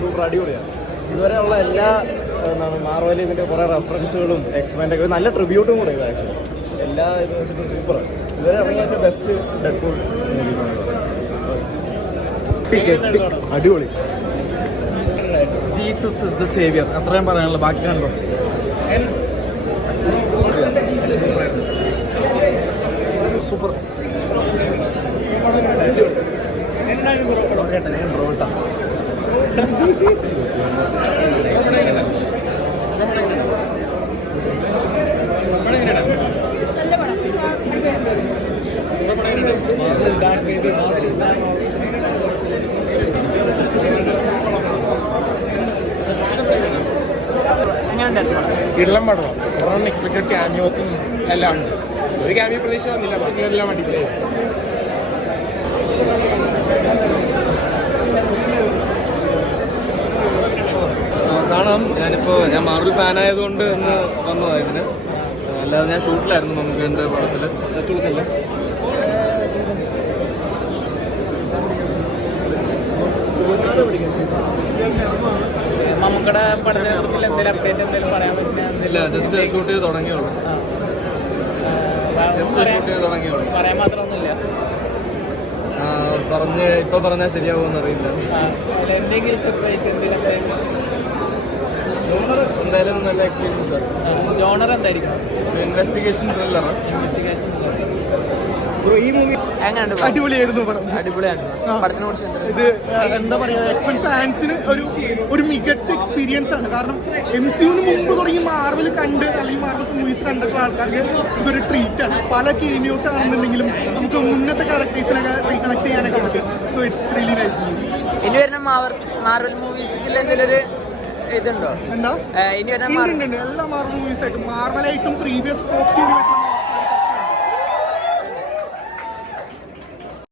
Super അടിപൊളിയാണ്. ഇതുവരെയുള്ള എല്ലാ മാർവൽ ഇതിൻ്റെ കുറേ റെഫറൻസുകളും എക്സ്പാൻഡ് ഒക്കെ നല്ല ട്രിബ്യൂട്ടും കൂടെ ഇത് ആക്ച്വലി എല്ലാ ഇത് വെച്ചിട്ട് സൂപ്പറാണ്. ഇതുവരെ ഇറങ്ങിയ ബെസ്റ്റ് ഡെഡ്പൂൾ മൂവി. അടിപൊളി. ജീസസ് ഇസ് ദ സേവിയർ, അത്രയും പറയാനുള്ള. ബാക്കി കണ്ടോ? സൂപ്പർ. കിടലം പടം. കുറേ അൺഎക്സ്പെക്റ്റഡ് ക്യാമിയോസും എല്ലാം ഉണ്ട്. ഒരു ക്യാമിയോ പ്രതീക്ഷ വന്നില്ല, ബാക്കി എല്ലാം അടിപൊളിയായി. കാണാം. ഞാൻ മാർവൽ ഫാനായതുകൊണ്ട് ഇന്ന് വന്നതാണ് ഇതിന്. അല്ലാതെ ഞാൻ ഷൂട്ടിലായിരുന്നു നമുക്ക് എൻ്റെ പടത്തിൽ. ചുളുക്കല്ലേ നമുക്കടെ പടത്തിനെ കുറിച്ച് എന്തെങ്കിലും അപ്ഡേറ്റ് എന്തെങ്കിലും പറയാൻ ഇല്ല, ജസ്റ്റ് ഷൂട്ട് ചെയ്ത് തുടങ്ങിയുള്ളൂ. പറയാൻ മാത്രമൊന്നുമില്ല. ഇപ്പൊ പറഞ്ഞാൽ ശരിയാവുമെന്ന് അറിയില്ല. എന്തെങ്കിലും ചെറുതായിട്ട് എന്തായാലും നല്ല എക്സ്പീരിയൻസ് ആണ്. ജോണർ എന്തായിരിക്കും? Investigation thriller. ഈ മൂവി അടിപൊളിയായിരുന്നു പടം. അടിപൊളിയാണ്. പടത്തിനെ കുറിച്ച് ഇത് എന്താ പറയുക, എക്സ്പെൻസ് ഫാൻസിന് ഒരു മികച്ച എക്സ്പീരിയൻസ് ആണ്. കാരണം MCU മുമ്പ് തുടങ്ങി മാർവൽ കണ്ട് അല്ലെങ്കിൽ മാർവൽ മൂവീസ് കണ്ടിട്ടുള്ള ആൾക്കാർക്ക് ഇതൊരു ട്രീറ്റ് ആണ്. പല കേമിയോസ് ആണെന്നുണ്ടെങ്കിലും നമുക്ക് മുന്നത്തെ ക്യാരക്ടേഴ്സിനൊക്കെ റീകണക്ട് ചെയ്യാനൊക്കെ പറ്റും. So it's really nice movie. ഇനി വരുന്ന മാർവൽ മൂവീസിൽ എന്തെങ്കിലും ഇതുണ്ടോ? എന്താ ഇനി വരുന്ന എല്ലാ മാർവൽ മൂവീസായിട്ടും മാർവലായിട്ടും പ്രീവിയസ് ഫോക്സ് യൂണിവേഴ്സ്